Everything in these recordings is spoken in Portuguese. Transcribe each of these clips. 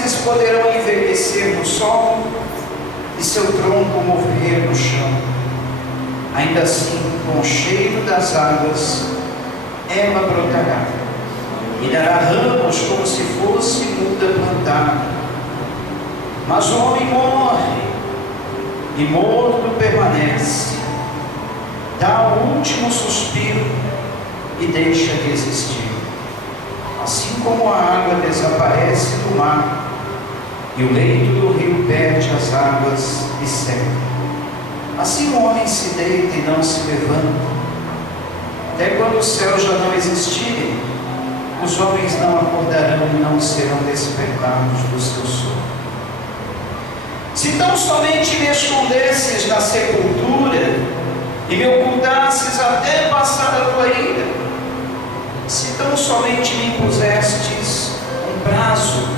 raízes poderão envelhecer no sol e seu tronco morrer no chão. Ainda assim, com o cheiro das águas, ela brotará e dará ramos como se fosse muda plantada. Mas o homem morre e morto permanece, dá o último suspiro e deixa de existir. Assim como a água desaparece do mar e o leito do rio perde as águas e seca, assim o homem se deita e não se levanta. Até quando os céus já não existirem, os homens não acordarão e não serão despertados do seu sono. Se tão somente me escondesses na sepultura e me ocultasses até passar a tua ira, se tão somente me impusestes um prazo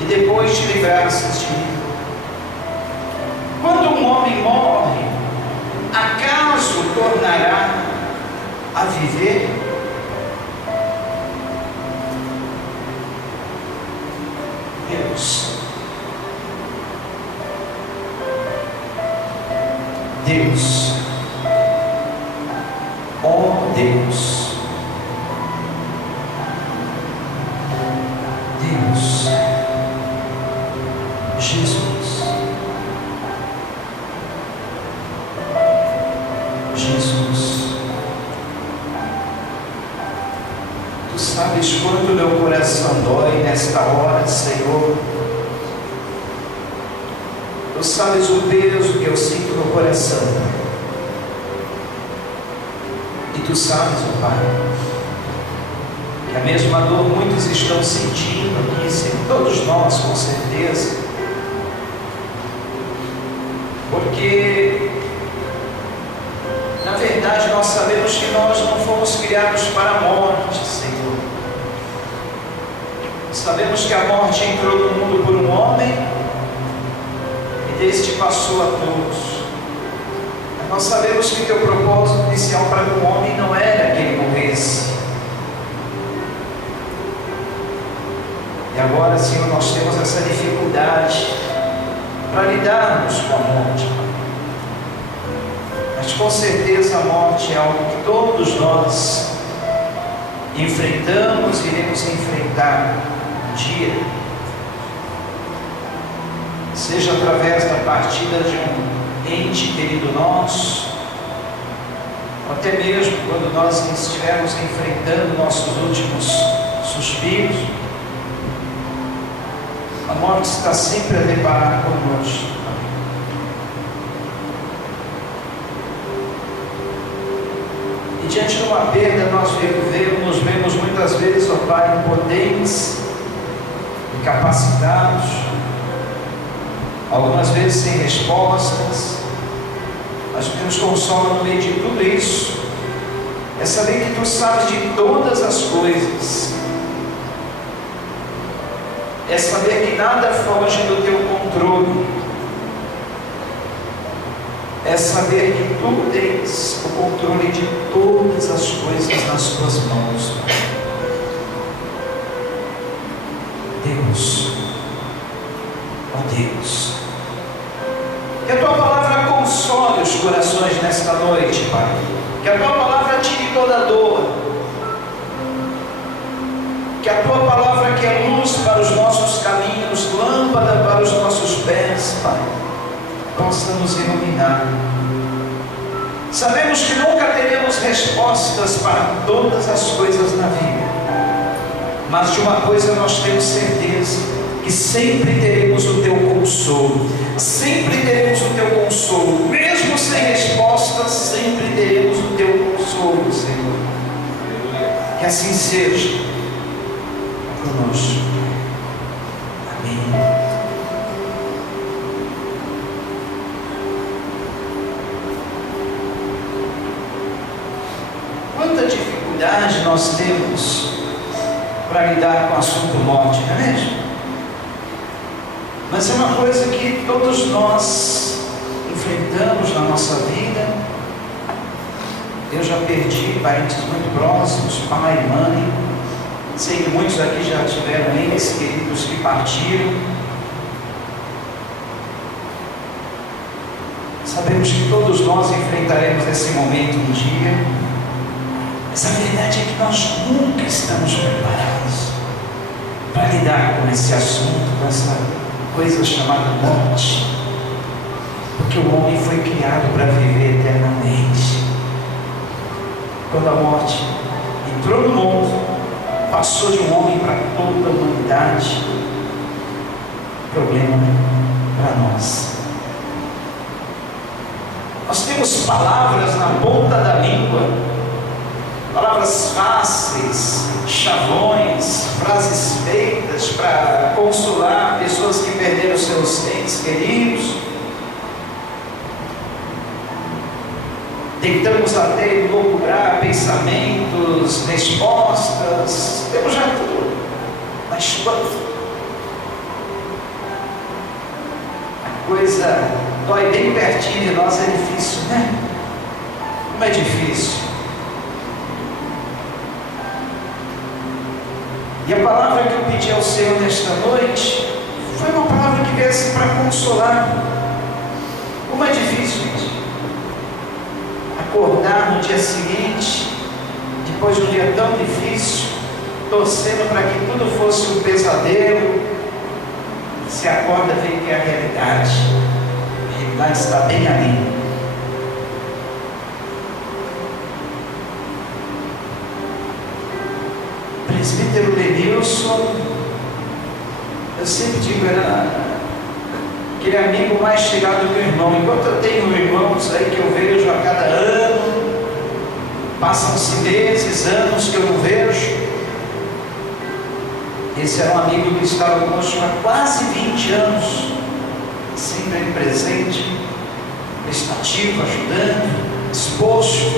e depois te livrasses de mim. Quando um homem morre, acaso tornará a viver? Deus, ó Deus, Deus, Jesus, Jesus, Tu sabes quanto meu coração dói nesta hora, Senhor. Tu sabes o peso que eu sinto no coração. E Tu sabes, ó Pai, que a mesma dor muitos estão sentindo aqui, Senhor, todos nós com certeza. Porque, na verdade, nós sabemos que nós não fomos criados para a morte, Senhor. Sabemos que a morte entrou no mundo por um homem, este passou a todos. Mas nós sabemos que teu propósito inicial para o homem não era que ele morresse. E agora, Senhor, nós temos essa dificuldade para lidarmos com a morte. Mas com certeza a morte é algo que todos nós enfrentamos e iremos enfrentar um dia. Seja através da partida de um ente querido nosso, ou até mesmo quando nós estivermos enfrentando nossos últimos suspiros, a morte está sempre a deparar conosco. E diante de uma perda, nós nos vemos muitas vezes, ó Pai, impotentes, incapacitados, algumas vezes sem respostas. Mas o que nos consola no meio de tudo isso é saber que Tu sabes de todas as coisas, é saber que nada foge do Teu controle, é saber que Tu tens o controle de todas as coisas nas Tuas mãos. Deus, ó Deus, que a Tua palavra console os corações nesta noite, Pai. Que a Tua palavra tire toda dor. Que a Tua palavra, que é luz para os nossos caminhos, lâmpada para os nossos pés, Pai, possa nos iluminar. Sabemos que nunca teremos respostas para todas as coisas na vida, mas de uma coisa nós temos certeza: que sempre teremos o Teu consolo, sempre teremos o Teu consolo, mesmo sem respostas, sempre teremos o Teu consolo, Senhor. Que assim seja conosco. Amém. Quanta dificuldade nós temos para lidar com o assunto morte, não é mesmo? Mas é uma coisa que todos nós enfrentamos na nossa vida. Eu já perdi parentes muito próximos, pai, mãe, Sei que muitos aqui já tiveram entes queridos que partiram. Sabemos que todos nós enfrentaremos esse momento um dia, mas a verdade é que nós nunca estamos preparados para lidar com esse assunto, com essa coisa chamada morte, porque o homem foi criado para viver eternamente. Quando a morte entrou no mundo, passou de um homem para toda a humanidade, problema para nós. Nós temos palavras na ponta da língua, palavras fáceis, chavões, frases feitas para consolar pessoas que perderam seus entes queridos. Tentamos até elaborar pensamentos, respostas, temos já tudo, mas quando a coisa dói bem pertinho de nós, é difícil, né? Como é difícil. E a palavra que eu pedi ao Senhor nesta noite foi uma palavra que viesse para consolar. Como é difícil, gente, acordar no dia seguinte, depois de um dia tão difícil, torcendo para que tudo fosse um pesadelo. Se acorda, vê que é a realidade. A realidade está bem ali. O presbítero Lenilson, eu sempre digo, era aquele amigo mais chegado do irmão. Enquanto eu tenho irmãos aí que eu vejo a cada ano, passam-se meses, anos que eu não vejo. Esse era um amigo que estava conosco há quase 20 anos, sempre ali presente, prestativo, ajudando, exposto,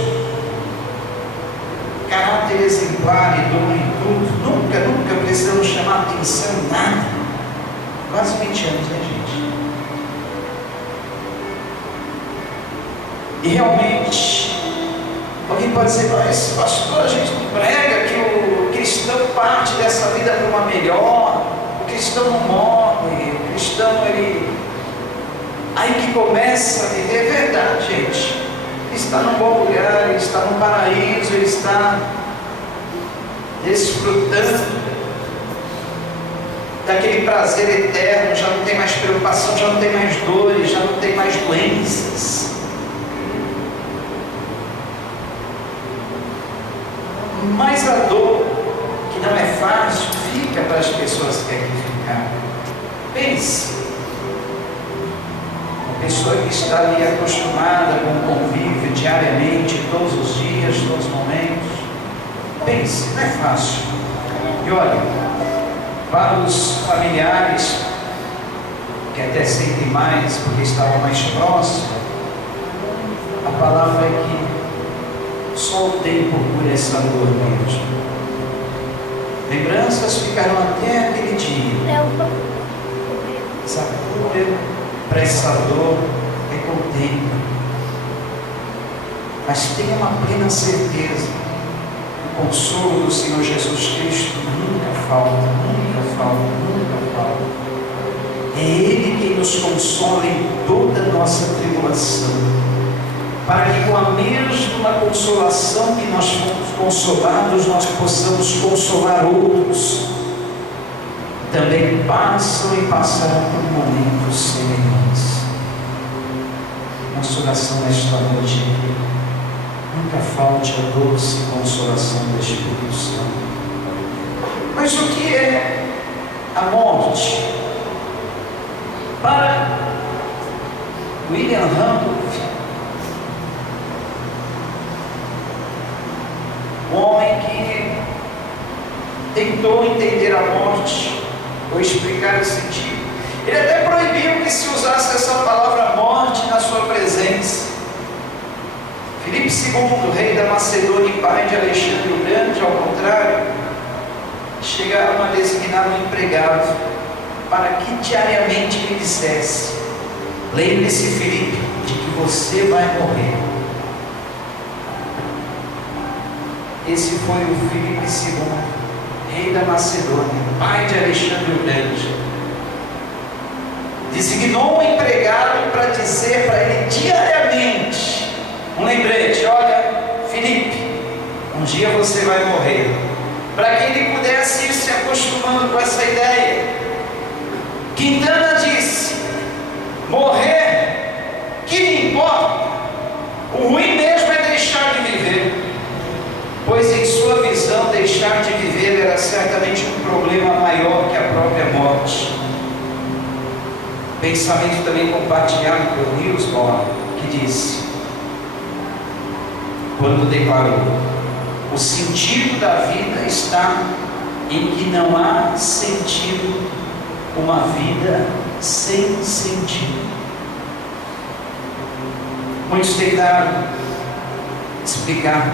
caráter exemplar e dom em tudo. Nunca precisamos chamar atenção em nada. Quase 20 anos, né, gente? E realmente, alguém pode dizer, mas pastor, a gente não prega que o cristão parte dessa vida para uma melhor, o cristão não morre, o cristão ele... Aí que começa a viver, é verdade, gente. Ele está num bom lugar, ele está no paraíso, ele está desfrutando daquele prazer eterno, já não tem mais preocupação, já não tem mais dores, já não tem mais doenças. Mas a dor, que não é fácil, fica para as pessoas que querem ficar. Pense, uma pessoa que está ali acostumada com o convívio diariamente, todos os dias, todos os momentos. Pense, não é fácil. E olha, para os familiares, que até sentem mais porque estavam mais próximos, a palavra é que só o tempo cura essa dor mesmo. Lembranças ficarão até aquele dia. Essa cura para essa dor é com o tempo. Mas tenha uma plena certeza: o consolo do Senhor Jesus Cristo nunca falta, nunca falta, nunca falta. É Ele quem nos consola em toda a nossa tribulação, para que com a mesma consolação que nós fomos consolados, nós possamos consolar outros que também passam e passarão por momentos semelhantes. Nossa oração nesta noite: nunca falte a doce consolação do Espírito Santo. Mas o que é a morte? Para William Randolph, um homem que tentou entender a morte ou explicar o sentido, ele até proibiu que se usasse essa palavra morte na sua presença. Filipe II, rei da Macedônia e pai de Alexandre o Grande, ao contrário, chegaram a designar um empregado para que diariamente lhe dissesse: lembre-se, Filipe, de que você vai morrer. Esse foi o Filipe II, rei da Macedônia, pai de Alexandre o Grande, designou um empregado para dizer para ele diariamente um lembrete: olha, Felipe, um dia você vai morrer, para que ele pudesse ir se acostumando com essa ideia. Quintana disse: morrer, que me importa? O ruim mesmo é deixar de viver. Pois em sua visão, deixar de viver era certamente um problema maior que a própria morte. Pensamento também compartilhado por Niels Bohr, que disse, quando declarou: o sentido da vida está em que não há sentido uma vida sem sentido. Muitos tentaram explicar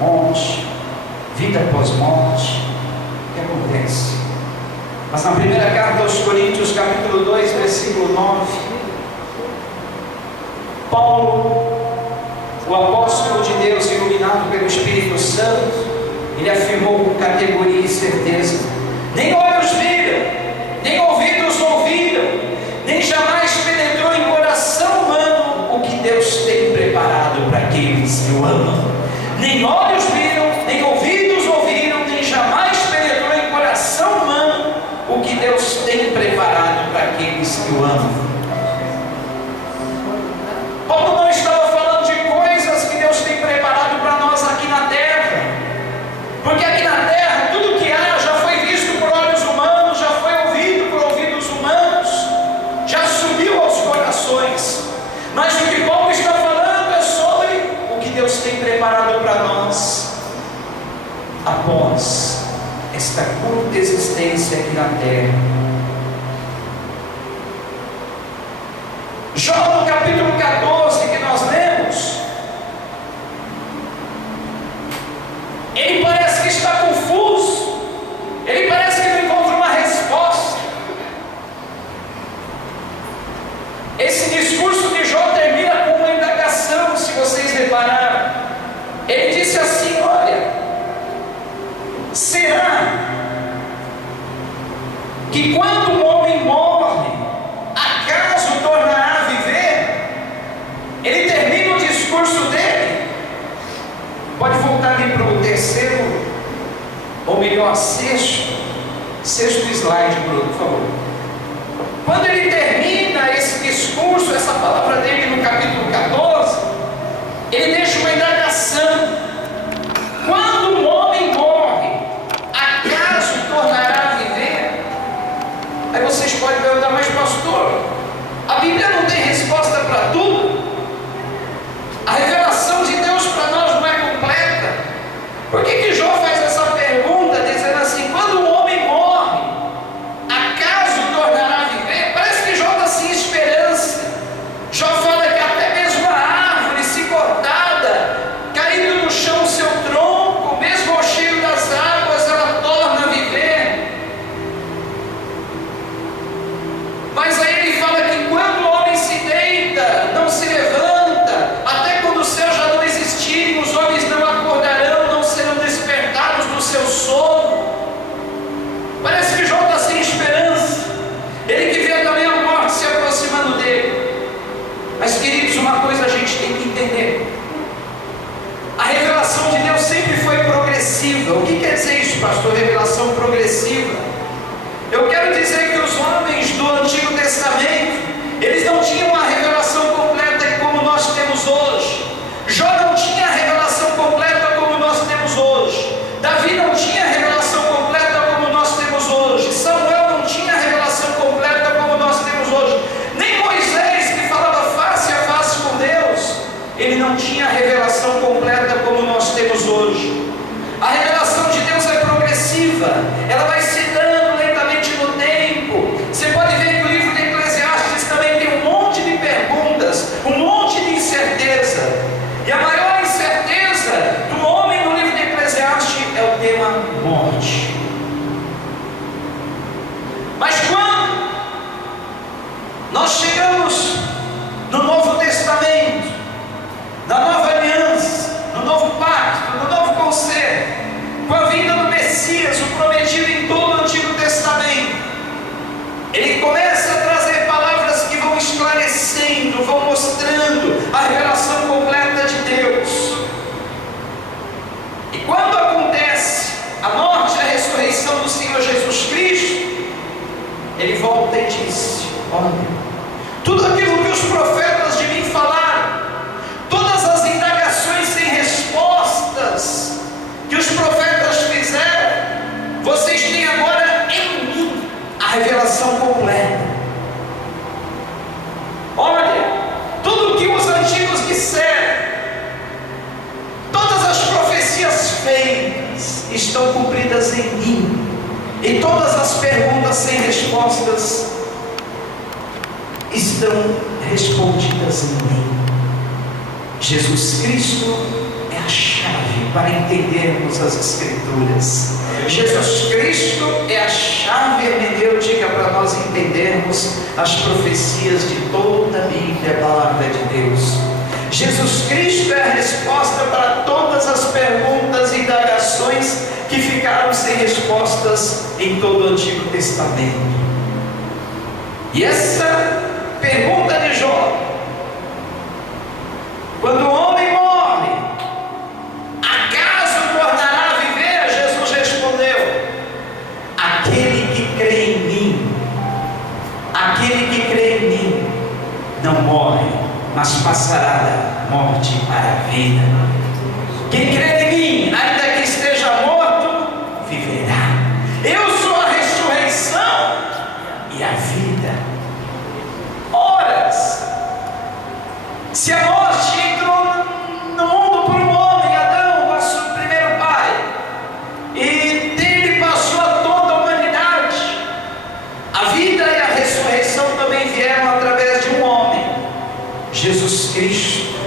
morte, vida após morte, o que acontece. Mas na primeira carta aos Coríntios, capítulo 2, versículo 9, Paulo, o apóstolo de Deus, iluminado pelo Espírito Santo, ele afirmou com categoria e certeza: nem olhos viram, nem ouvidos ouviram, nem jamais penetrou em coração humano o que Deus tem preparado para aqueles que o amam. Nem olhos viram, nem ouvidos ouviram, nem jamais penetrou em coração humano o que Deus tem preparado para aqueles que o amam. Paulo não estava falando de coisas que Deus tem preparado para nós aqui na terra, porque aqui na terra tudo que há já foi visto por olhos humanos, já foi ouvido por ouvidos humanos, já subiu aos corações. Mas o que Paulo está falando é sobre o que Deus tem preparado para nós após esta curta existência aqui na terra. Jó, no capítulo 14 que nós lemos, ele parece que está confuso, ele parece que não encontra uma resposta. Esse discurso de Jó termina com uma indagação, se vocês repararam. Ele disse assim: olha, será que quando um homem morre, acaso tornará a viver? Ele termina o discurso dele. Pode voltar ali para o terceiro, ou melhor, sexto slide, Bruno, por favor. Quando ele termina esse discurso, essa palavra dele no capítulo 14, ele deixa uma indagação: quando um homem morre, acaso tornará a viver? Aí vocês podem perguntar: mas pastor, a Bíblia não tem resposta para tudo? A revelação de Deus para nós não é completa? Por que Jó faz essa pergunta, dizendo assim: quando um homem morre, acaso tornará a viver? Parece que Jó está sem esperança. Jó fala que até mesmo a árvore, se cortada, caindo no chão o seu tronco, mesmo ao cheiro das águas, ela torna a viver. Mas aí ele fala que quando o homem se deita, não se levanta, até quando os céus já não existirem, os homens não acordarão, não serão despertados do seu sono. Parece que Jó está sem esperança. Ele que vê também a morte se aproximando dele. Mas, queridos, uma coisa a gente tem que entender: a revelação de Deus sempre foi progressiva. O que quer dizer isso, pastor? Revelação progressiva. Eu quero dizer que os homens do Antigo Testamento, eles não tinham a revelação completa como nós temos hoje. Jó não tinha a revelação completa como nós temos hoje. Davi não tinha a revelação completa como nós temos hoje. Samuel não tinha a revelação completa como nós temos hoje. Nem Moisés, que falava face a face com Deus, ele não tinha a revelação completa como nós temos hoje. A revelação de Deus é progressiva, ela vai se dando lentamente no tempo. Você pode ver que o livro de Eclesiastes também tem um monte de perguntas, um monte de incertezas. ele volta e disse: olha, tudo aquilo que os profetas de mim falaram, todas as indagações sem respostas que os profetas fizeram, vocês têm agora em mim a revelação completa. Olha, tudo que os antigos disseram, todas as profecias feitas estão cumpridas em mim, e todas as perguntas sem respostas estão respondidas em mim. Jesus Cristo é a chave para entendermos as Escrituras. Jesus Cristo é a chave hermenêutica para nós entendermos as profecias de toda a Bíblia, a palavra de Deus. Jesus Cristo é a resposta para todas as perguntas e indagações que ficaram sem respostas em todo o Antigo Testamento. E essa pergunta de Jó: quando o homem morre, acaso tornará a viver? Jesus respondeu: aquele que crê em mim, aquele que crê em mim não morre, mas passará da morte para a vida. Quem crê em mim, ainda que esteja morto, viverá. Eu sou a ressurreição e a vida. Ora, se a morte entrou no mundo por um homem, Adão, nosso primeiro pai, e dele passou a toda a humanidade, a vida e a ressurreição também vieram através de um homem, Jesus Cristo,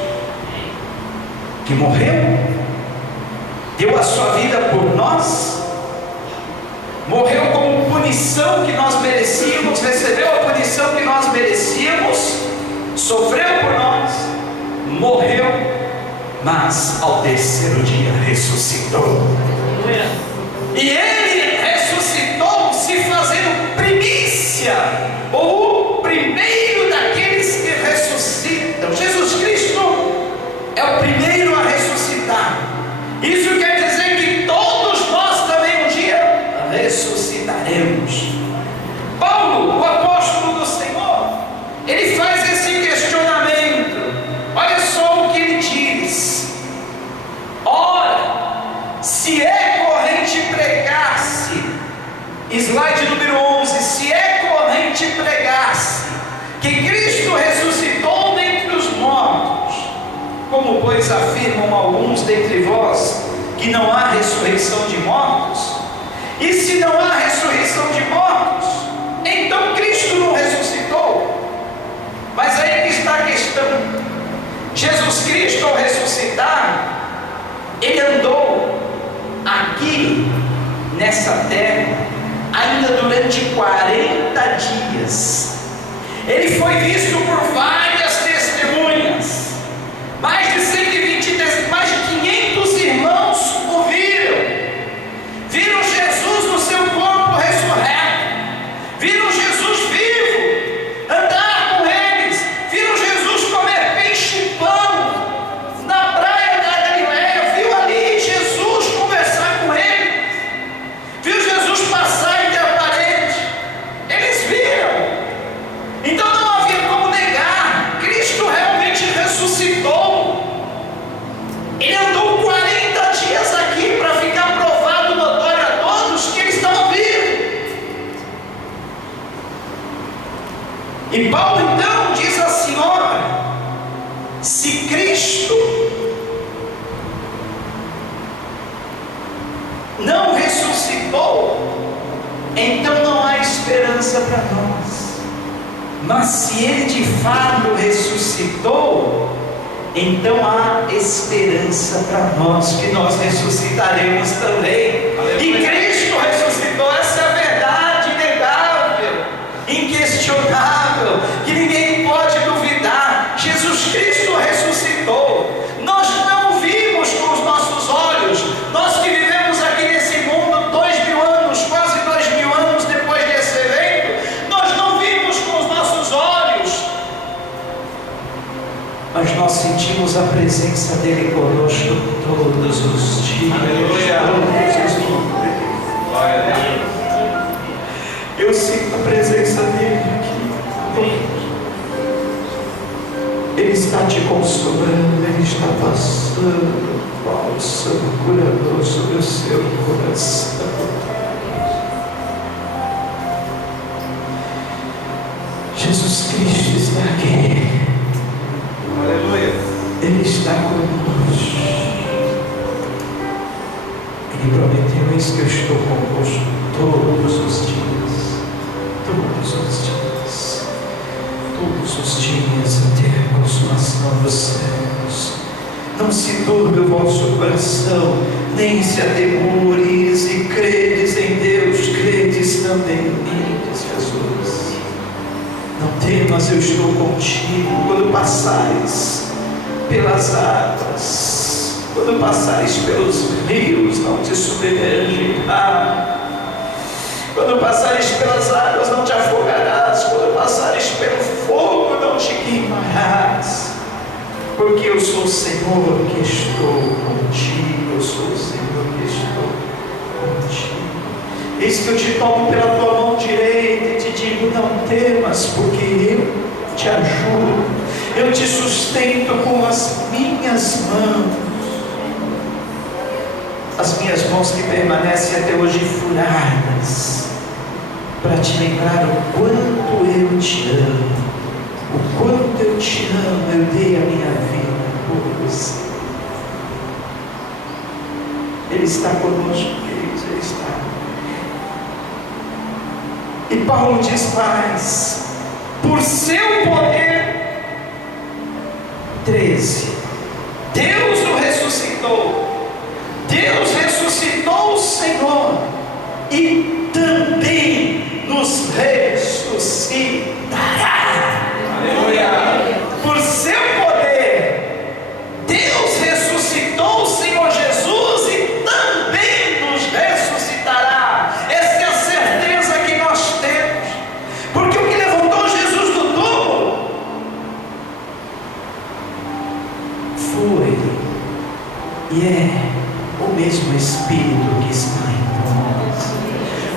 que morreu, deu a sua vida por nós, morreu como punição que nós merecíamos, recebeu a punição que nós merecíamos, sofreu por nós, morreu, mas ao terceiro dia ressuscitou. E ele ressuscitou se fazendo primícia, ou o primeiro daqueles que ressuscitam. Jesus Cristo é o primeiro a ressuscitar. Isso quer dizer que todos nós também um dia ressuscitaremos. Paulo, o apóstolo do Senhor, ele faz esse questionamento. Olha só o que ele diz: ora, se é corrente pregar-se, slide número 11, se é corrente pregar-se que Cristo ressuscitou dentre os mortos, como pois afirmam alguns dentre vós que não há ressurreição de mortos? E se não há ressurreição de mortos, então Cristo não ressuscitou? Mas aí que está a questão. Jesus Cristo, ao ressuscitar, ele andou aqui nessa terra ainda durante 40 dias. Ele foi visto por várias testemunhas. Mais de 120, mais de 500 irmãos o viram. Viram Jesus no seu corpo ressurreto. Viram Jesus vivo, andar com eles. Viram Jesus comer peixe e pão na praia da Galileia. Viu ali Jesus conversar com eles. Viu Jesus passar entre a parede. Eles viram. Então não havia como negar. Cristo realmente ressuscitou. Ele andou 40 dias aqui para ficar provado, notório a todos que ele estava vivo. E Paulo então diz assim: olha, se Cristo não ressuscitou, então não há esperança para nós. Mas se ele de fato ressuscitou, então há esperança para nós, que nós ressuscitaremos também. E Cristo ressuscitou. Essa é a verdade inegável, inquestionável, que ninguém pode duvidar. Jesus Cristo ressuscitou. Nós não vimos com os nossos olhos. Nós que vivemos aqui nesse mundo 2000 anos, quase 2000 anos depois desse evento, nós não vimos com os nossos olhos, mas nós sentimos a presença dele conosco todos os dias. Aleluia. Eu sinto a presença tão soberano, Ele está passando bálsamo curador sobre o seu coração. Jesus Cristo está aqui. Aleluia. Ele está conosco. Ele prometeu: eis que eu estou convosco todos os dias. Todos os dias. Todos os dias até a consumação dos séculos. Não se turbe o vosso coração, nem se atemorize, credes em Deus, credes também em mim, diz Jesus. Não temas, eu estou contigo. Quando passares pelas águas, quando passares pelos rios, não te submergirá. Quando passares pelas águas, não te afogarás. Quando passares pelo fogo, não te queimarás. Porque eu sou o Senhor que estou contigo. Eu sou o Senhor que estou contigo. Eis que eu te tomo pela tua mão direita e te digo: não temas, porque eu te ajudo. Eu te sustento com as minhas mãos. As minhas mãos que permanecem até hoje furadas, para te lembrar o quanto eu te amo. O quanto eu te amo, eu dei a minha vida por você. Ele está conosco, queridos, Ele está. E Paulo diz mais: por seu poder, 13, Deus o ressuscitou. Deus ressuscitou o Senhor e também nos ressuscitará. Aleluia. Por seu poder, Deus ressuscitou o Senhor Jesus e também nos ressuscitará. Essa é a certeza que nós temos, porque o que levantou Jesus do túmulo foi e é o mesmo Espírito que está em nós.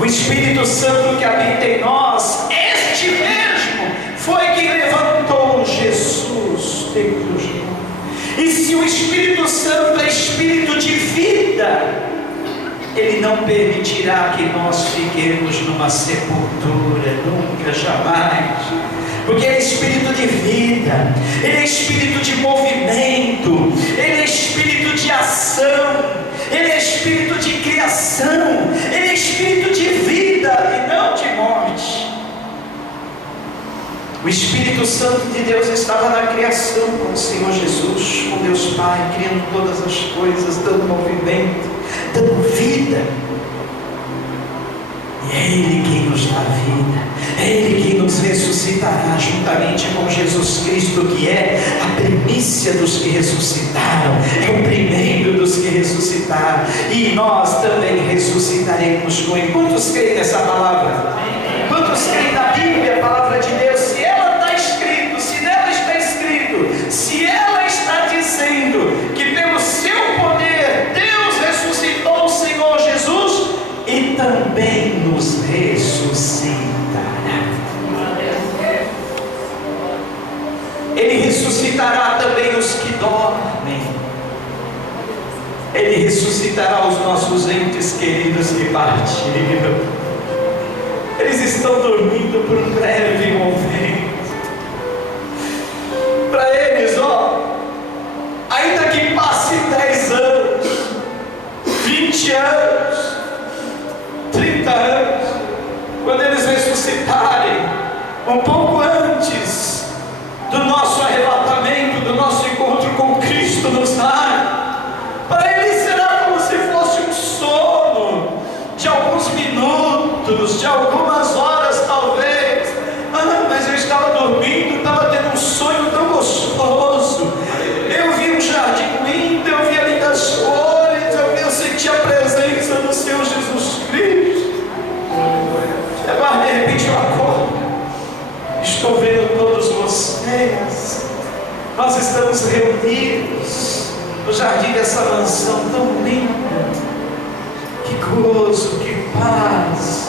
O Espírito Santo que habita em nós, este mesmo foi quem levantou Jesus dentre os mortos. E se o Espírito Santo é Espírito de vida, Ele não permitirá que nós fiquemos numa sepultura, nunca, jamais. Porque Ele é Espírito de vida, Ele é Espírito de movimento, Ele é Espírito de ação, Ele é Espírito de criação, Ele é Espírito de vida e não de morte. O Espírito Santo de Deus estava na criação com o Senhor Jesus, com Deus Pai, criando todas as coisas, dando movimento, dando vida. E é Ele quem nos dá vida, é Ele quem nos ressuscitará juntamente com Jesus Cristo, que é a primícia dos que ressuscitaram, é o primeiro dos que ressuscitaram, e nós também ressuscitaremos com Ele. Quantos creem nessa palavra? Quantos creem na Bíblia, a palavra de Deus? Se ela está escrito, se nela está escrito, se ela está dizendo que pelo seu poder Deus ressuscitou o Senhor Jesus e também nos ressuscitará. Ele ressuscitará também os que dormem. Ele ressuscitará os nossos entes queridos que partiram. Eles estão dormindo por um breve momento. Para eles, ainda que passem 10 anos, 20 anos, 30 anos, quando eles ressuscitarem, um pouco antes do nosso arrebatamento, do nosso encontro com Cristo nos lar, para eles será como se fosse um sono de alguns minutos, de algumas horas talvez. Mas eu estava dormindo, estava tendo um sonho tão gostoso. Eu vi um jardim lindo, eu vi ali das flores, eu senti a presença do Senhor Jesus Cristo. Agora de repente eu acordo, estou vendo todos vocês. Nós estamos reunidos no jardim dessa mansão tão linda. Que gozo, que paz.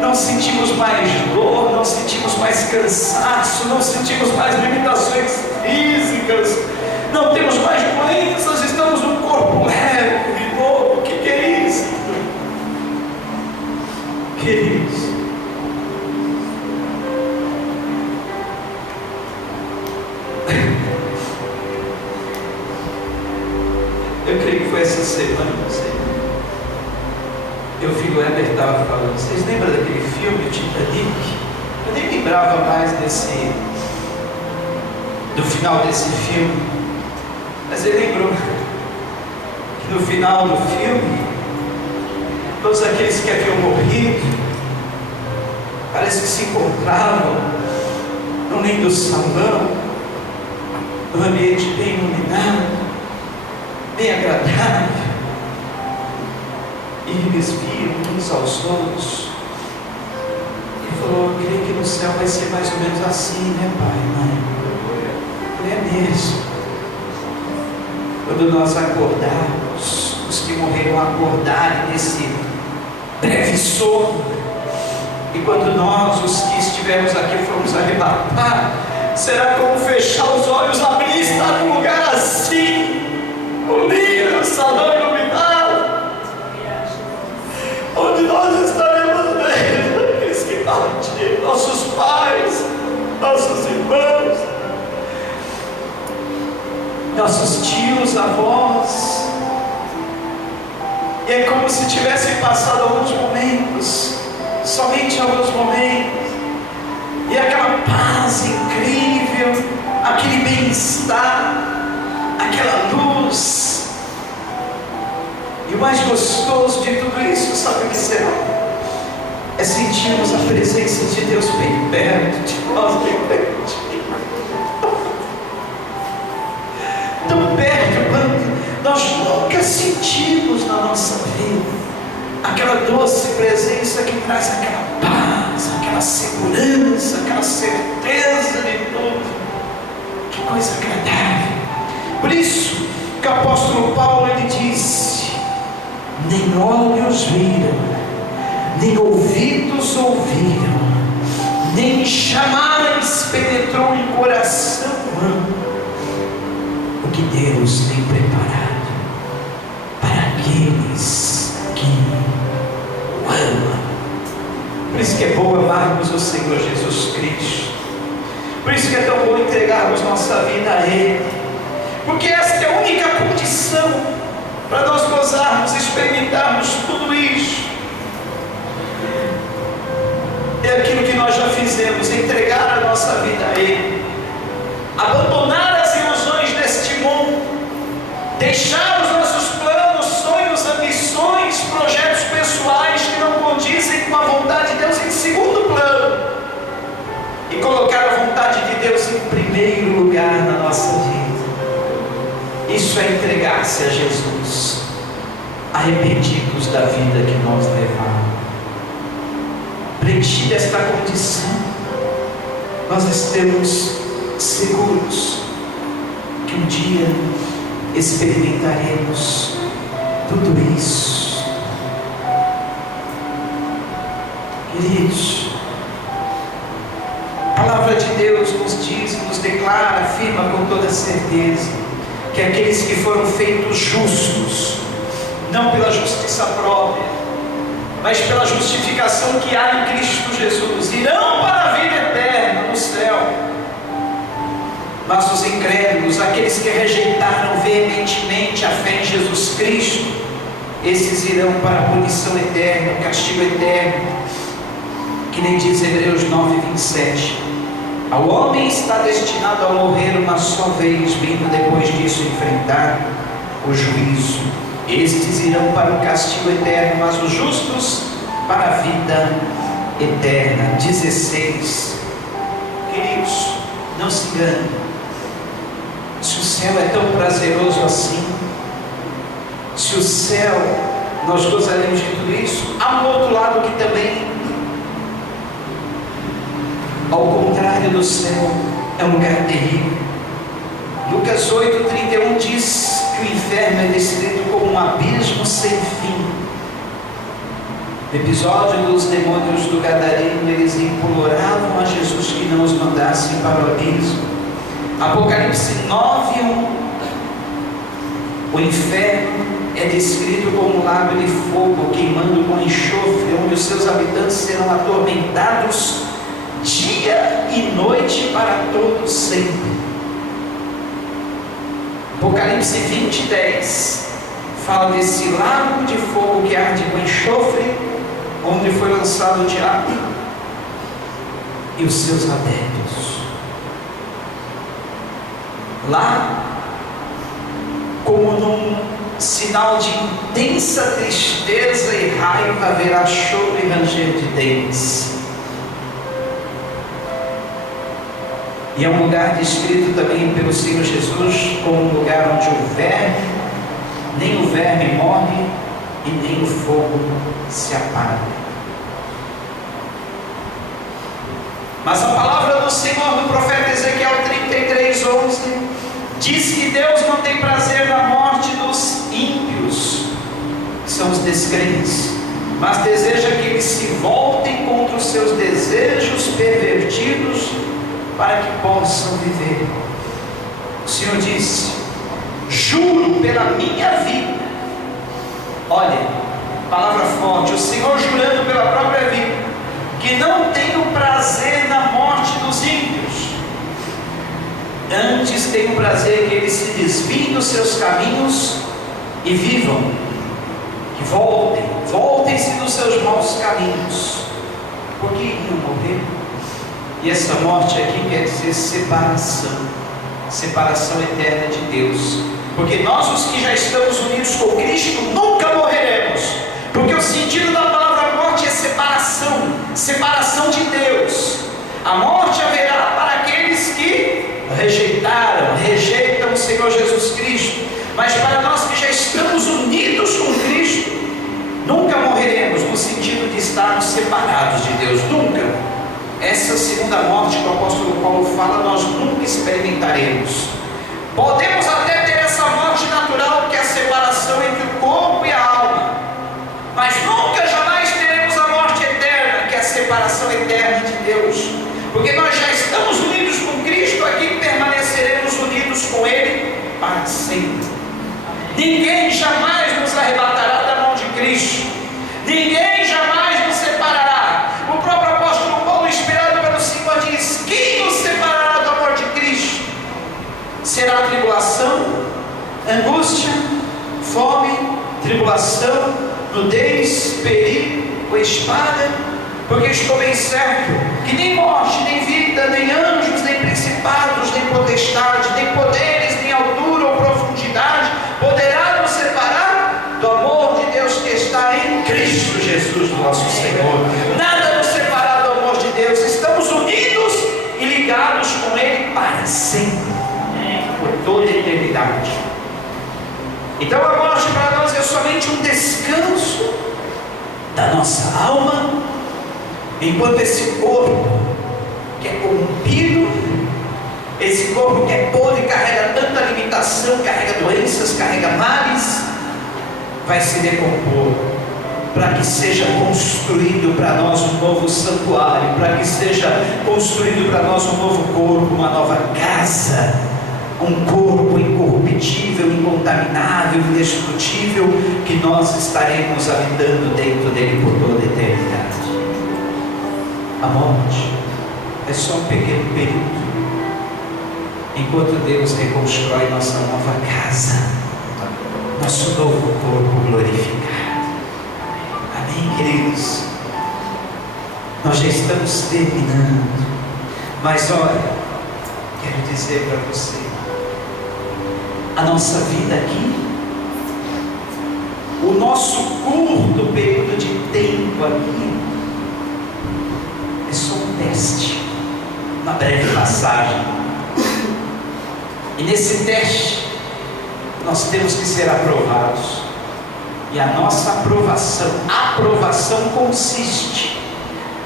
Não sentimos mais dor, não sentimos mais cansaço, não sentimos mais limitações físicas. não temos mais doenças, estamos num corpo leve, de novo. O que é isso? O que é isso? Eu creio que foi essa semana, não sei. Eu vi o Weber estava falando. Vocês lembram daquele filme, o Titanic? Eu nem lembrava mais do final desse filme. Mas ele lembrou que no final do filme, todos aqueles que haviam morrido, parece que se encontravam num lindo salão, num ambiente bem iluminado, bem agradável, e eles viram uns aos outros. Ele falou: eu creio que no céu vai ser mais ou menos assim, né, pai, mãe? É mesmo. Quando nós acordarmos, os que morreram acordarem nesse breve sono, e quando nós, os que estivermos aqui, formos arrebatar, será como fechar os olhos, abrir e estar num lugar assim, um lindo salão iluminado, onde nós estaremos vendo aqueles que partiram, nossos pais, nossos irmãos, nossos tios, avós. E é como se tivessem passado alguns momentos, somente alguns momentos, e aquela paz incrível, aquele bem-estar, aquela luz. E o mais gostoso de tudo isso, sabe o que será? É sentirmos a presença de Deus bem perto de nós, bem perto. Tão perto quanto nós nunca sentimos na nossa vida. Aquela doce presença que traz aquela paz, aquela segurança, aquela certeza de tudo. Que coisa agradável. Por isso que o apóstolo Paulo, ele disse: nem olhos viram, nem ouvidos ouviram, nem jamais penetrou em coração humano o que Deus tem preparado para aqueles que o amam. Por isso que é bom amarmos o Senhor Jesus Cristo. Por isso que é tão bom entregarmos nossa vida a Ele. Porque essa é a única condição para nós gozarmos, experimentarmos tudo isso. É aquilo que nós já fizemos: entregar a nossa vida a Ele, abandonar as ilusões deste mundo, deixar os nossos planos, sonhos, ambições, projetos pessoais que não condizem com a vontade de Deus em segundo plano, e colocar a vontade de Deus em primeiro lugar na nossa vida. Isso é entregar-se a Jesus, arrependidos da vida que nós levamos. Preenchida esta condição, nós estamos seguros que um dia experimentaremos tudo isso. Queridos, a palavra de Deus nos diz, nos declara, afirma com toda certeza que aqueles que foram feitos justos, não pela justiça própria, mas pela justificação que há em Cristo Jesus, irão para a vida eterna no céu. Mas os incrédulos, aqueles que rejeitaram veementemente a fé em Jesus Cristo, esses irão para a punição eterna, o castigo eterno, que nem diz Hebreus 9:27. Ao homem está destinado a morrer uma só vez, vindo depois disso enfrentar o juízo. Estes irão para o castigo eterno, mas os justos para a vida eterna. 16. Queridos, não se enganem. Se o céu é tão prazeroso assim, se o céu nós gozaremos de tudo isso, há um outro lado que também, ao contrário do céu, é um lugar terrível. Lucas 8:31 diz que o inferno é descrito como um abismo sem fim. No episódio dos demônios do Gadareno, eles imploravam a Jesus que não os mandasse para o abismo. Apocalipse 9:1 O inferno é descrito como um lago de fogo queimando com enxofre, onde os seus habitantes serão atormentados dia e noite para todo sempre. Apocalipse 20:10 fala desse lago de fogo que arde com enxofre, onde foi lançado o diabo e os seus adeptos. Lá, como num sinal de intensa tristeza e raiva, haverá choro e ranger de dentes. E é um lugar descrito também pelo Senhor Jesus como um lugar onde nem o verme morre e nem o fogo se apaga. Mas a palavra do Senhor no profeta Ezequiel 33:11 diz que Deus não tem prazer na morte dos ímpios, que são os descrentes, mas deseja que eles se voltem contra os seus desejos pervertidos para que possam viver. O Senhor disse: juro pela minha vida. Olha, palavra forte, o Senhor jurando pela própria vida, que não tenho prazer na morte dos ímpios. Antes tenho prazer que eles se desviem dos seus caminhos e vivam, que voltem-se dos seus maus caminhos, porque iriam morrer. E essa morte aqui quer dizer separação eterna de Deus, porque nós, os que já estamos unidos com Cristo, nunca morreremos, porque o sentido da palavra morte é separação de Deus. A morte haverá para aqueles que rejeitam o Senhor Jesus Cristo, mas para nós que já estamos unidos com Cristo, nunca morreremos, no sentido de estarmos separados de Deus, nunca. Essa segunda morte que o apóstolo Paulo fala, nós nunca experimentaremos. Podemos até ter essa morte natural, que é a separação entre o corpo e a alma, mas nunca, jamais teremos a morte eterna, que é a separação eterna de Deus, porque nós já estamos unidos com Cristo aqui, permaneceremos unidos com Ele para sempre. Ninguém jamais nos arrebatará da mão de Cristo, ninguém jamais nos separará. O próprio apóstolo Paulo, inspirado pelo Senhor, diz: quem nos separará do amor de Cristo? Será tribulação, angústia, fome, tribulação, nudez, perigo ou espada? Porque estou bem certo que nem morte, nem vida, nem anjos, nem principados, nem potestade, nem poderes, nem altura ou profundidade poderá nos separar do amor de Deus que está em Cristo Jesus, nosso Senhor. Nada nos separar do amor de Deus. Estamos unidos e ligados com Ele para sempre, por toda a eternidade. Então a morte para nós é somente um descanso da nossa alma, enquanto esse corpo que é corrompido, esse corpo que é podre, carrega tanta limitação, carrega doenças, carrega males, vai se decompor, para que seja construído para nós um novo santuário, para que seja construído para nós um novo corpo, uma nova casa, um corpo incorruptível, incontaminável, indestrutível, que nós estaremos habitando dentro dele por toda a eternidade. A morte é só um pequeno período, enquanto Deus reconstrói nossa nova casa, nosso novo corpo glorificado. Amém, queridos? Nós já estamos terminando, mas olha, quero dizer para você, a nossa vida aqui, o nosso curto período de tempo aqui, é só um teste, uma breve passagem. E nesse teste nós temos que ser aprovados. E a nossa aprovação consiste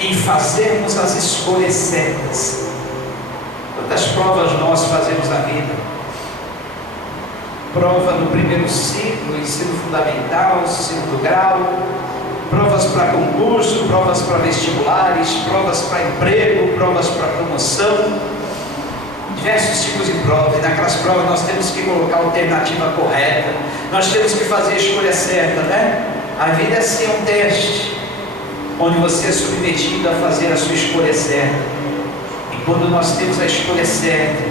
em fazermos as escolhas certas. Quantas provas nós fazemos na vida? Prova no primeiro ciclo, ensino fundamental, segundo grau, provas para concurso, provas para vestibulares, provas para emprego, provas para promoção. De diversos tipos de provas, e naquelas provas nós temos que colocar a alternativa correta, nós temos que fazer a escolha certa, né? A vida é assim, um teste, onde você é submetido a fazer a sua escolha certa. E quando nós temos a escolha certa,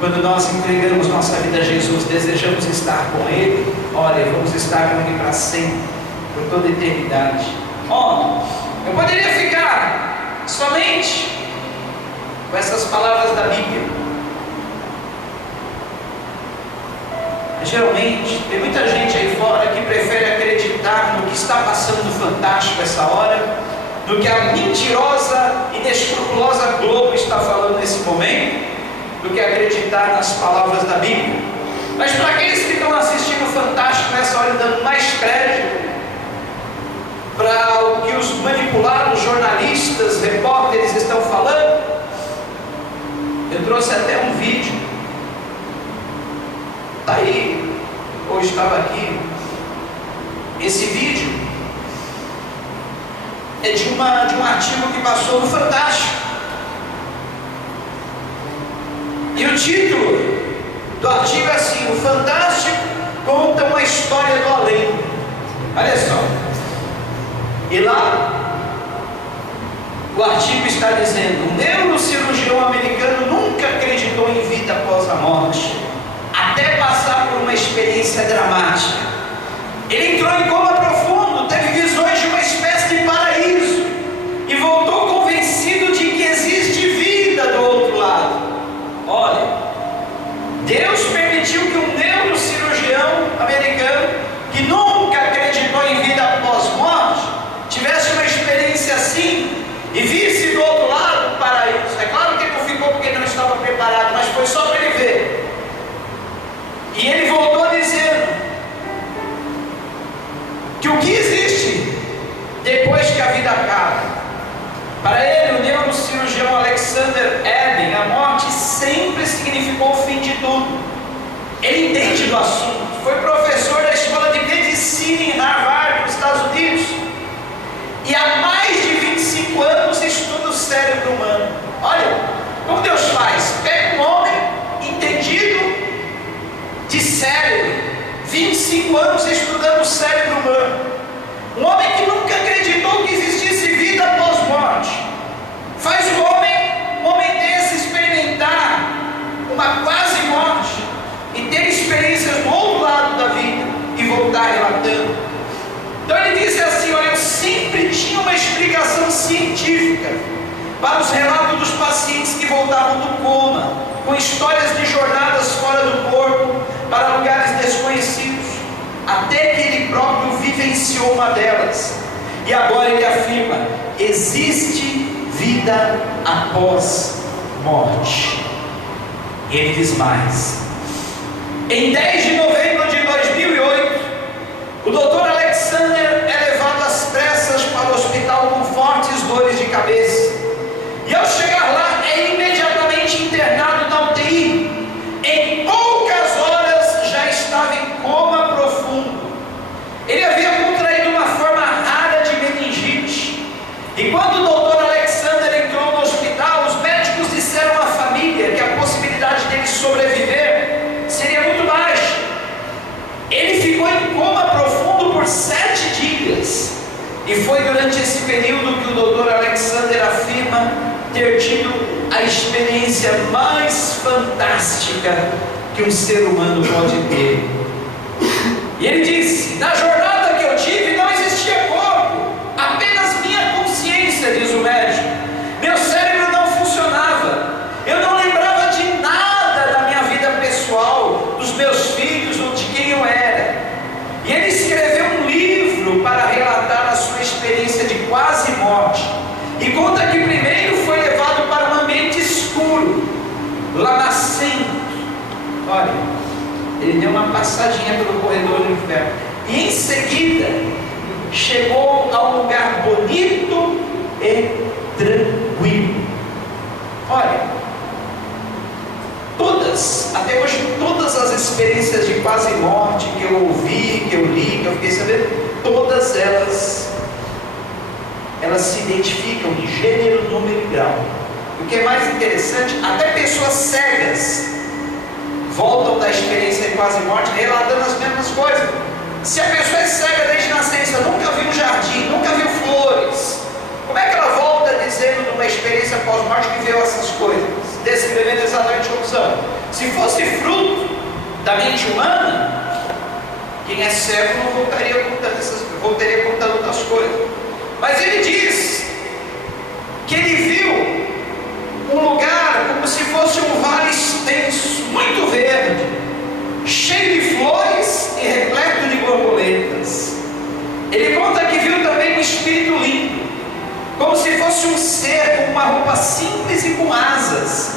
quando nós entregamos nossa vida a Jesus, desejamos estar com Ele, olha, vamos estar com Ele para sempre, por toda a eternidade. Eu poderia ficar somente com essas palavras da Bíblia. Geralmente, tem muita gente aí fora que prefere acreditar no que está passando no Fantástico essa hora, no que a mentirosa, inescrupulosa Globo está falando nesse momento, do que acreditar nas palavras da Bíblia. Mas para aqueles que estão assistindo o Fantástico nessa hora, dando mais crédito para o que os manipulados, jornalistas, repórteres estão falando, eu trouxe até um vídeo. Está aí, hoje estava aqui. Esse vídeo é de um artigo que passou no Fantástico. E o título do artigo é assim: o Fantástico conta uma história do além. Olha só. E lá o artigo está dizendo: um neurocirurgião americano nunca acreditou em vida após a morte, até passar por uma experiência dramática. Ele entrou em coma profundo, teve visões de uma espécie de paraíso e voltou convencido de que existe vida do outro lado. Olha, Deus permitiu que um neurocirurgião americano, que nunca acreditou em vida após morte, tivesse uma experiência assim e visse do outro lado o paraíso. É claro que ele não ficou porque não estava preparado, mas foi só para ele ver. E ele voltou dizendo que o que existe depois que a vida acaba. Para ele, o neurocirurgião Alexander Eben, a morte sempre significou o fim de tudo. Ele entende do assunto, foi professor da escola de medicina em Harvard, nos Estados Unidos, e há mais de 25 anos estuda o cérebro humano. Olha como Deus faz: pega um homem entendido de cérebro, 25 anos estudando o cérebro humano, um homem que nunca acreditou que existisse vida após morte, faz o homem desse experimentar uma quase morte e ter experiências do outro lado da vida e voltar relatando. Então ele disse assim: olha, eu sempre tinha uma explicação científica para os relatos dos pacientes que voltavam do coma, com histórias de jornadas fora do corpo, para lugares desconhecidos, até que ele próprio vivenciou uma delas. E agora ele afirma: existe vida após morte. Ele diz mais: em 10 de novembro de 2008, o Dr. Alexander é levado às pressas para o hospital com fortes dores de cabeça, e ao chegar lá é imediatamente internado na UTI. Em poucas horas já estava em coma profundo. Ele havia contraído uma forma rara de meningite, e quando o Dr. Alexander entrou no hospital, os médicos disseram à família que a possibilidade dele sobreviver seria muito baixa. Ele ficou em coma profundo por 7 dias, e foi durante esse período que o Dr. Alexander afirma ter tido a experiência mais fantástica que um ser humano pode ter. E ele disse: na jornada que eu tive não existia corpo, apenas minha consciência, diz o médico. Meu cérebro não funcionava, eu não lembrava de nada da minha vida pessoal, dos meus filhos ou de quem eu era. E ele escreveu um livro para relatar a sua experiência de quase morte, e conta que primeiro foi levado para um ambiente escuro, lamacento. Olha, ele deu uma passadinha pelo corredor do inferno, e em seguida chegou a um lugar bonito e tranquilo. Olha, até hoje, todas as experiências de quase morte que eu ouvi, que eu li, que eu fiquei sabendo, todas elas se identificam em gênero, número e grau. O que é mais interessante, até pessoas cegas voltam da experiência de quase morte relatando as mesmas coisas. Se a pessoa é cega desde nascença, nunca viu um jardim, nunca viu flores, como é que ela volta dizendo de uma experiência pós-morte que viu essas coisas? Descrevendo exatamente como são. Se fosse fruto da mente humana, quem é cego não voltaria contando outras coisas. Mas ele diz que ele viu um lugar como se fosse um vale extenso, muito verde, cheio de flores e repleto de borboletas. Ele conta que viu também um espírito lindo, como se fosse um ser com uma roupa simples e com asas.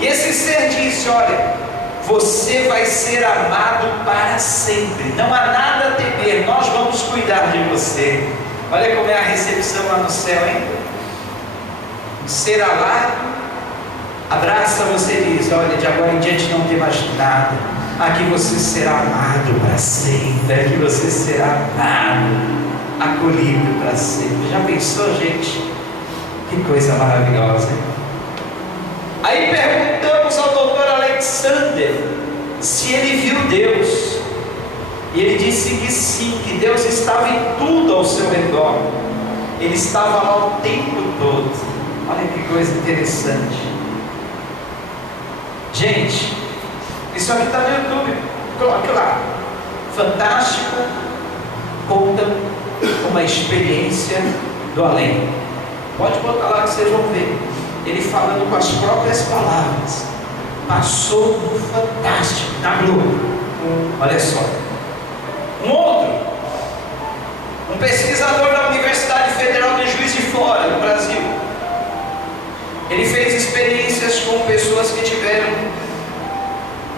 E esse ser disse: olha, você vai ser amado para sempre, não há nada a temer, nós vamos cuidar de você. Olha como é a recepção lá no céu, hein? Ser amado, abraça você e diz: olha, de agora em diante não tem mais nada, aqui você será amado para sempre, aqui você será amado, acolhido para sempre. Já pensou, gente? Que coisa maravilhosa, hein? Aí perguntamos ao doutor Alexander se ele viu Deus, e ele disse que sim, que Deus estava em tudo ao seu redor, ele estava lá o tempo todo. Olha que coisa interessante. Gente, isso aqui está no YouTube, coloque lá. Fantástico conta uma experiência do além. Pode botar lá que vocês vão ver. Ele falando com as próprias palavras. Passou no Fantástico, na Globo. Olha só. Um outro, um pesquisador da Universidade Federal de Juiz de Fora, no Brasil. Ele fez experiências com pessoas que tiveram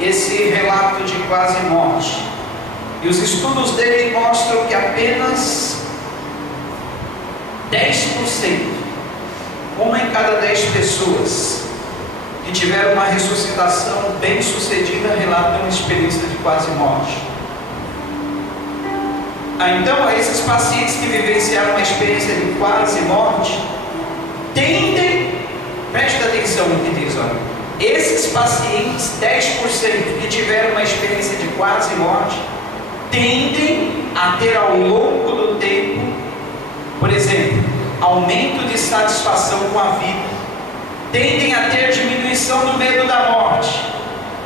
esse relato de quase morte. E os estudos dele mostram que apenas 10%, uma em cada 10 pessoas que tiveram uma ressuscitação bem sucedida relatam uma experiência de quase morte. Então, esses pacientes que vivenciaram uma experiência de quase morte tendem, preste atenção no que diz, olha, esses pacientes, 10% que tiveram uma experiência de quase morte, tendem a ter ao longo do tempo, por exemplo, aumento de satisfação com a vida, tendem a ter diminuição do medo da morte,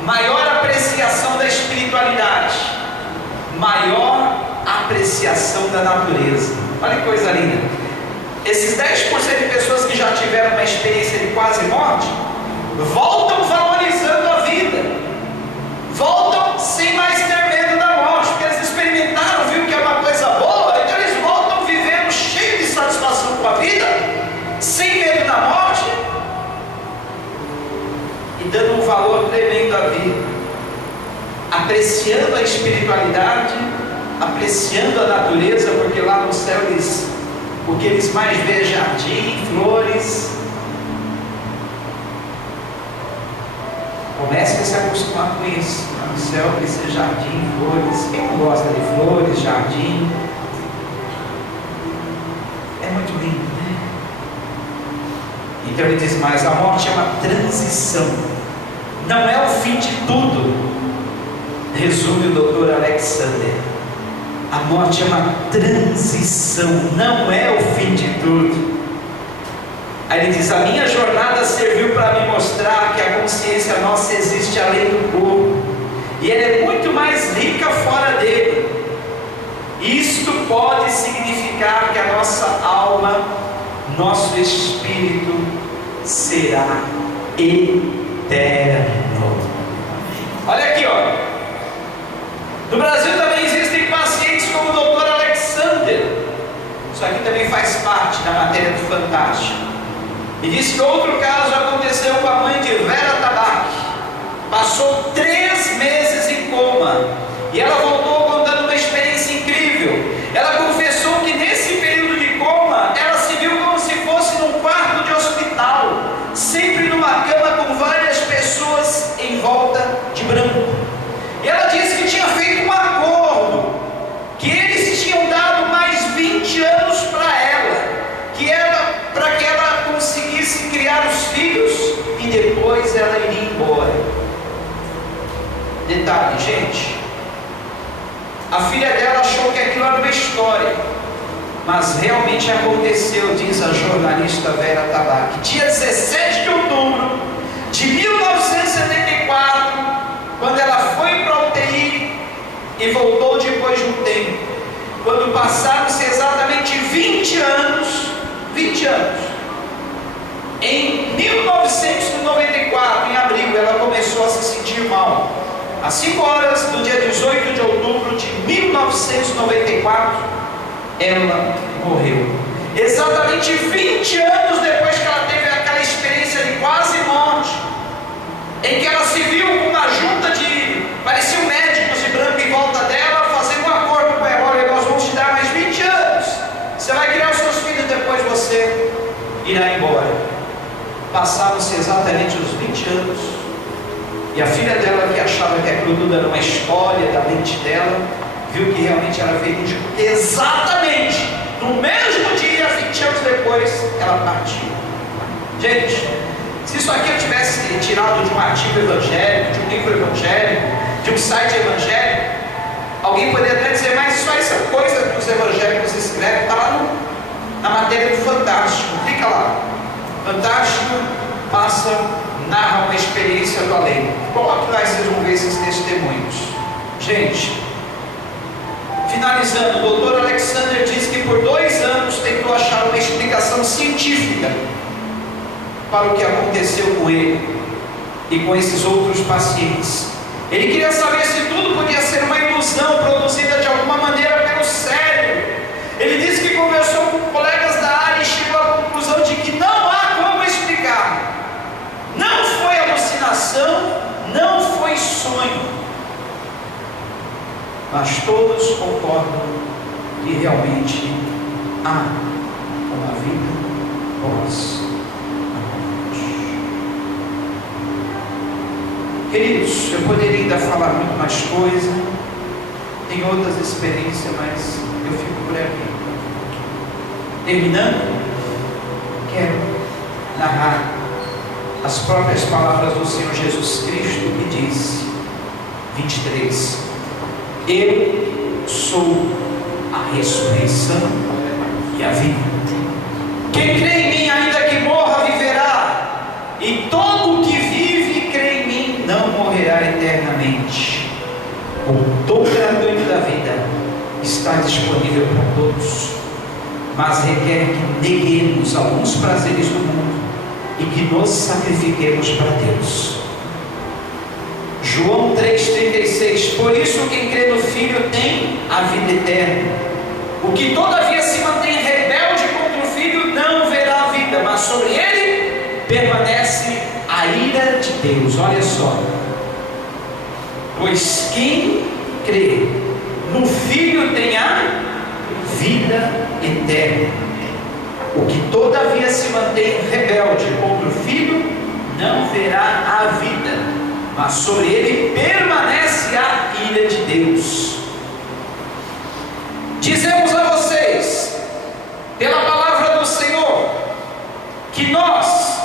maior apreciação da espiritualidade, maior apreciação da natureza. Olha que coisa linda. Esses 10% de pessoas que já tiveram uma experiência de quase morte voltam valorizando a vida, voltam sem mais ter medo da morte, porque eles experimentaram, viu que é uma coisa boa, então eles voltam vivendo cheio de satisfação com a vida, sem medo da morte e dando um valor tremendo à vida, apreciando a espiritualidade, apreciando a natureza, porque lá no céu o que eles mais veem é jardim, flores. Comece a se acostumar com isso. Lá no céu vai ser jardim, flores. Quem não gosta de flores, jardim? É muito lindo, né? Então ele diz mais: a morte é uma transição, não é o fim de tudo. Resume o doutor Alexander. A morte é uma transição, não é o fim de tudo. Aí ele diz: a minha jornada serviu para me mostrar que a consciência nossa existe além do corpo, e ela é muito mais rica fora dele. Isto pode significar que a nossa alma, nosso espírito será eterno. Olha aqui, ó. No Brasil também existem pacientes como o doutor Alexander. Isso aqui também faz parte da matéria do Fantástico. E diz que outro caso aconteceu com a mãe de Vera Tabak. Passou 3 meses em coma, e ela voltou contando uma experiência incrível. Ela confessou que nesse período de coma, ela se viu como se fosse num quarto de hospital, sempre numa cama com várias pessoas em volta de branco. E ela disse que tinha feito um acordo, que eles tinham dado mais 20 anos para ela, que era para que ela conseguisse se criar os filhos e depois ela iria embora. Detalhe, gente, a filha dela achou que aquilo era uma história, mas realmente aconteceu, diz a jornalista Vera Tabac. Dia 17 de outubro de 1974, quando ela foi para a UTI e voltou depois de um tempo, quando passaram-se exatamente 20 anos, em 1994, em abril, ela começou a se sentir mal. Às 5 horas do dia 18 de outubro de 1994, ela morreu. Exatamente 20 anos depois que ela teve aquela experiência de quase morte, em que ela se viu com uma junta de, pareciam médicos de branco em volta dela, fazendo um acordo com ela: olha, nós vamos te dar mais 20 anos, você vai criar os seus filhos, depois você irá embora. Passaram-se exatamente os 20 anos, e a filha dela, que achava que aquilo tudo era uma história da mente dela, viu que realmente era verídico. Exatamente no mesmo dia, 20 anos depois, ela partiu. Gente, se isso aqui eu tivesse tirado de um artigo evangélico, de um livro evangélico, de um site evangélico, alguém poderia até dizer: mas isso aí são coisas que os evangélicos escrevem. Está lá na matéria do Fantástico, clica lá. Fantástico narra uma experiência do além. Coloque lá e vocês vão ver esses testemunhos. Gente, finalizando, o doutor Alexander diz que por 2 anos tentou achar uma explicação científica para o que aconteceu com ele e com esses outros pacientes. Ele queria saber se tudo podia ser uma ilusão produzida de alguma maneira pelo cérebro. Ele disse que conversou com colegas da área e chegou à conclusão de que não há como explicar. Não foi alucinação, não foi sonho, mas todos concordam que realmente há uma vida pós a morte. Queridos, eu poderia ainda falar muito mais coisa, tem outras experiências, mas eu fico por aqui. Terminando, quero narrar as próprias palavras do Senhor Jesus Cristo, que disse, 23: eu sou a ressurreição e a vida. Quem crê em mim, ainda que morra, viverá, e todo o que vive e crê em mim não morrerá eternamente. O dom gratuito da vida está disponível para todos, mas requer que neguemos alguns prazeres do mundo e que nos sacrifiquemos para Deus. João 3,36: por isso quem crê no Filho tem a vida eterna. O que todavia se mantém rebelde contra o Filho não verá a vida, mas sobre ele permanece a ira de Deus. Olha só: pois quem crê no Filho tem a vida eterna. O que todavia se mantém rebelde contra o Filho não verá a vida, mas sobre ele permanece a ira de Deus. Dizemos a vocês, pela palavra do Senhor, que nós,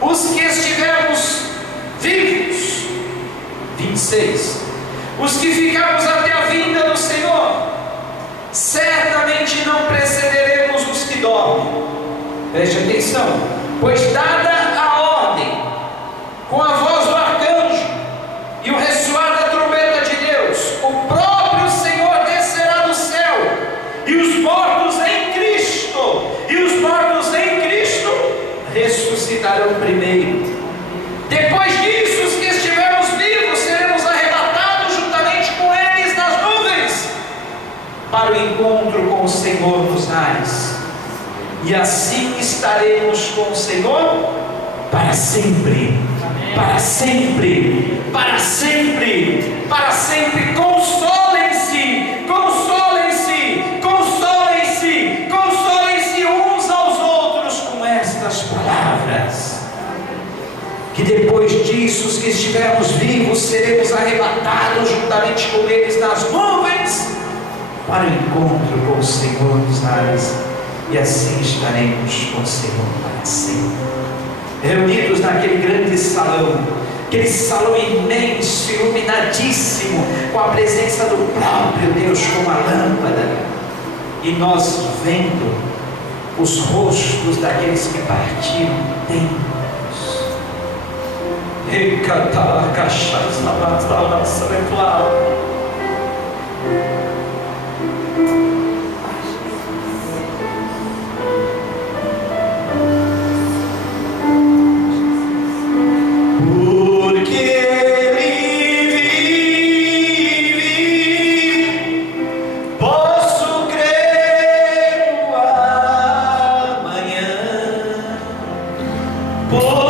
os que estivermos vivos, 26, os que ficarmos até a vinda do Senhor, certamente não precederemos os que dormem. Preste atenção: pois dada a ordem, com a voz do arcanjo e o ressoar da trombeta de Deus, o próprio Senhor descerá do céu, e os mortos em Cristo ressuscitarão primeiro. Depois disso, os que estivermos vivos seremos arrebatados juntamente com eles nas nuvens para o encontro com o Senhor nos ares, e assim estaremos com o Senhor para sempre. Para sempre, para sempre, para sempre. Consolem-se, consolem-se, consolem-se, consolem-se uns aos outros com estas palavras. Que depois disso, os que estivermos vivos seremos arrebatados juntamente com eles nas nuvens para o encontro com o Senhor nos ares, e assim estaremos com o Senhor para sempre. Reunidos naquele grande salão, aquele salão imenso, iluminadíssimo, com a presença do próprio Deus como a lâmpada, e nós vendo os rostos daqueles que partiram tempos. Por